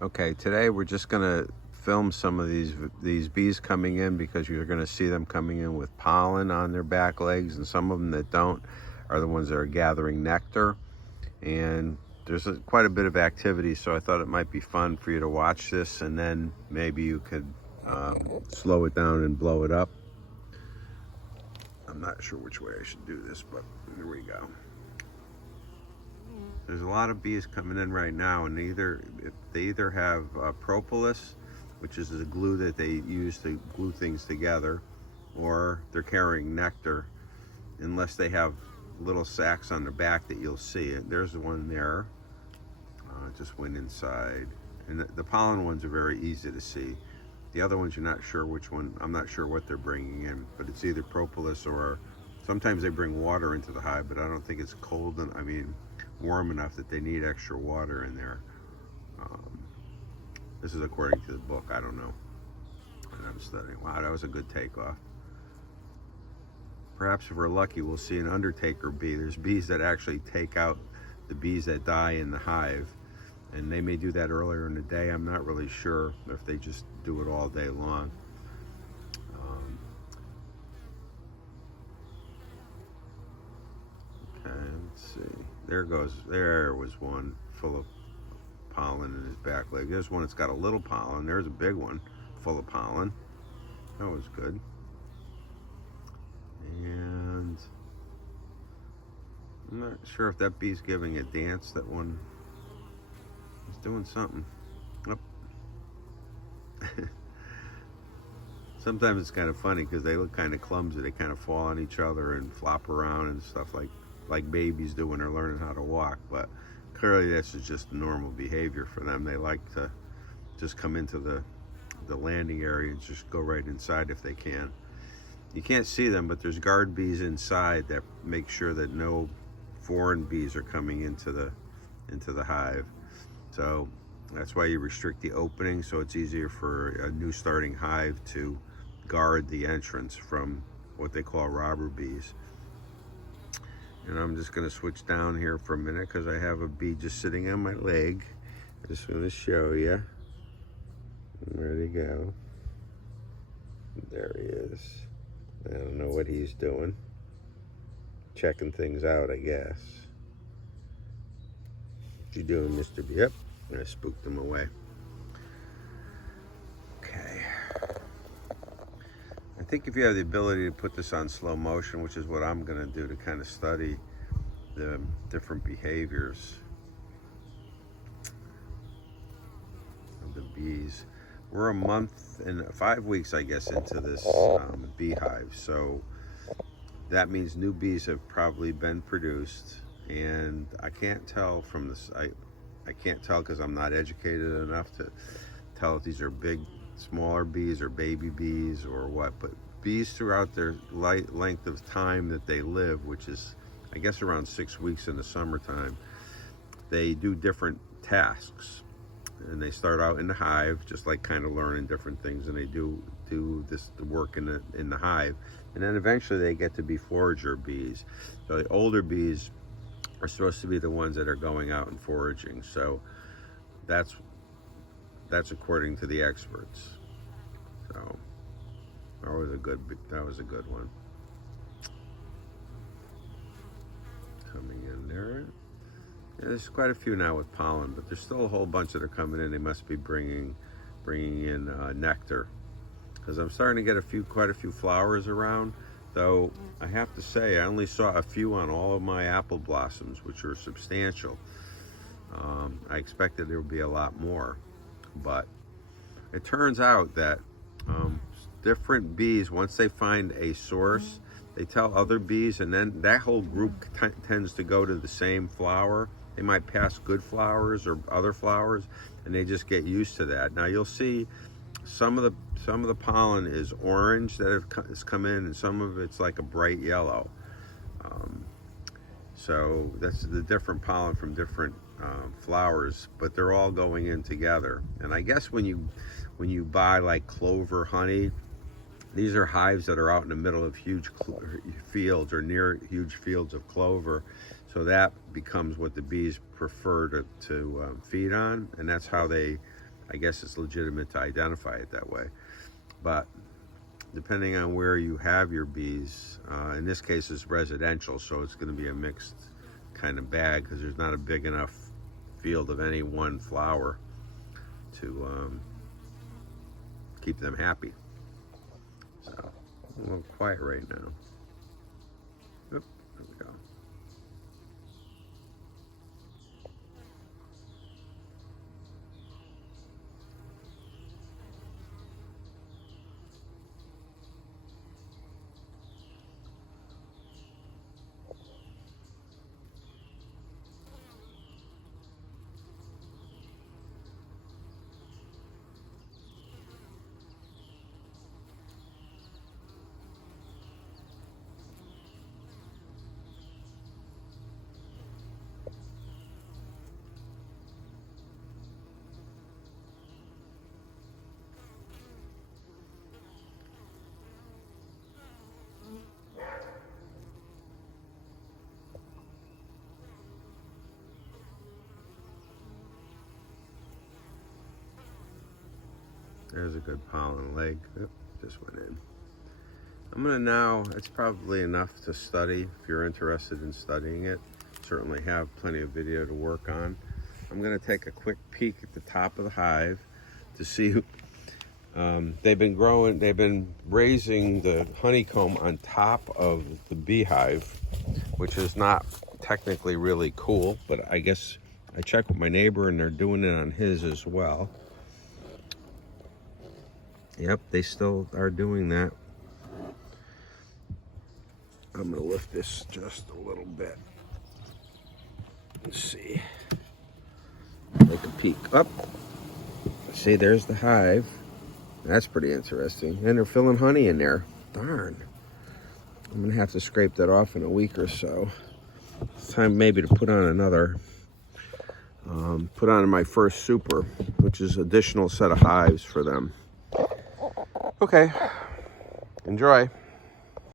Okay, today we're just gonna film some of these bees coming in because you're gonna see them coming in with pollen on their back legs, and some of them that don't are the ones that are gathering nectar. And there's quite a bit of activity, so I thought it might be fun for you to watch this, and then maybe you could slow it down and blow it up. I'm not sure which way I should do this, but here we go. There's a lot of bees coming in right now, and they either have propolis, which is the glue that they use to glue things together, or they're carrying nectar, unless they have little sacs on their back that you'll see. There's the one there. Just went inside, and the pollen ones are very easy to see. The other ones, you're not sure which one. I'm not sure what they're bringing in, but it's either propolis or sometimes they bring water into the hive, but I don't think it's cold, and I mean warm enough that they need extra water in there. This is according to the book. I don't know. And I'm studying. Wow, that was a good takeoff. Perhaps if we're lucky, we'll see an undertaker bee. There's bees that actually take out the bees that die in the hive, and they may do that earlier in the day. I'm not really sure if they just do it all day long. Okay, let's see. There was one full of pollen in his back leg. There's one that's got a little pollen. There's a big one full of pollen. That was good. And I'm not sure if that bee's giving a dance. That one is doing something. Oh. Sometimes it's kind of funny because they look kind of clumsy. They kind of fall on each other and flop around and stuff like babies do when they're learning how to walk. But clearly this is just normal behavior for them. They like to just come into the landing area and just go right inside if they can. You can't see them, but there's guard bees inside that make sure that no foreign bees are coming into the hive. So that's why you restrict the opening, so it's easier for a new starting hive to guard the entrance from what they call robber bees. And I'm just going to switch down here for a minute because I have a bee just sitting on my leg. I'm just going to show you. Where'd he go? There he is. I don't know what he's doing. Checking things out, I guess. What you doing, Mr. B? Yep, I spooked him away. Okay. I think if you have the ability to put this on slow motion, which is what I'm going to do to kind of study the different behaviors of the bees. We're a month and 5 weeks, I guess, into this beehive. So that means new bees have probably been produced. And I can't tell from this, I can't tell because I'm not educated enough to tell if these are big, smaller bees or baby bees or what. But bees throughout their length of time that they live, which is, I guess, around 6 weeks in the summertime, they do different tasks. And they start out in the hive, just like kind of learning different things, and they do the work in the hive, and then eventually they get to be forager bees. So the older bees are supposed to be the ones that are going out and foraging. So that's according to the experts. So that was a good one. Coming in there. Yeah, there's quite a few now with pollen, but there's still a whole bunch that are coming in. They must be bringing in nectar, because I'm starting to get quite a few flowers around. Though I have to say, I only saw a few on all of my apple blossoms, which are substantial. I expected there would be a lot more, but it turns out that different bees, once they find a source, they tell other bees, and then that whole group tends to go to the same flower. They might pass good flowers or other flowers, and they just get used to that. Now you'll see some of the pollen is orange that has come in, and some of it's like a bright yellow. So that's the different pollen from different flowers, but they're all going in together. And I guess when you buy like clover honey, these are hives that are out in the middle of huge fields or near huge fields of clover. So that becomes what the bees prefer to feed on, and that's how they I guess it's legitimate to identify it that way. But depending on where you have your bees, in this case it's residential, so it's going to be a mixed kind of bag because there's not a big enough field of any one flower to keep them happy. So a little quiet right now. Oop, there we go. There's a good pollen leg. Oop, just went in. I'm gonna now, it's probably enough to study if you're interested in studying it. Certainly have plenty of video to work on. I'm gonna take a quick peek at the top of the hive to see they've been raising the honeycomb on top of the beehive, which is not technically really cool, but I guess I checked with my neighbor and they're doing it on his as well. Yep, they still are doing that. I'm gonna lift this just a little bit. Let's see. Take a peek up. See, there's the hive. That's pretty interesting. And they're filling honey in there. Darn. I'm gonna have to scrape that off in a week or so. It's time maybe to put on another, put on my first super, which is additional set of hives for them. Okay, enjoy.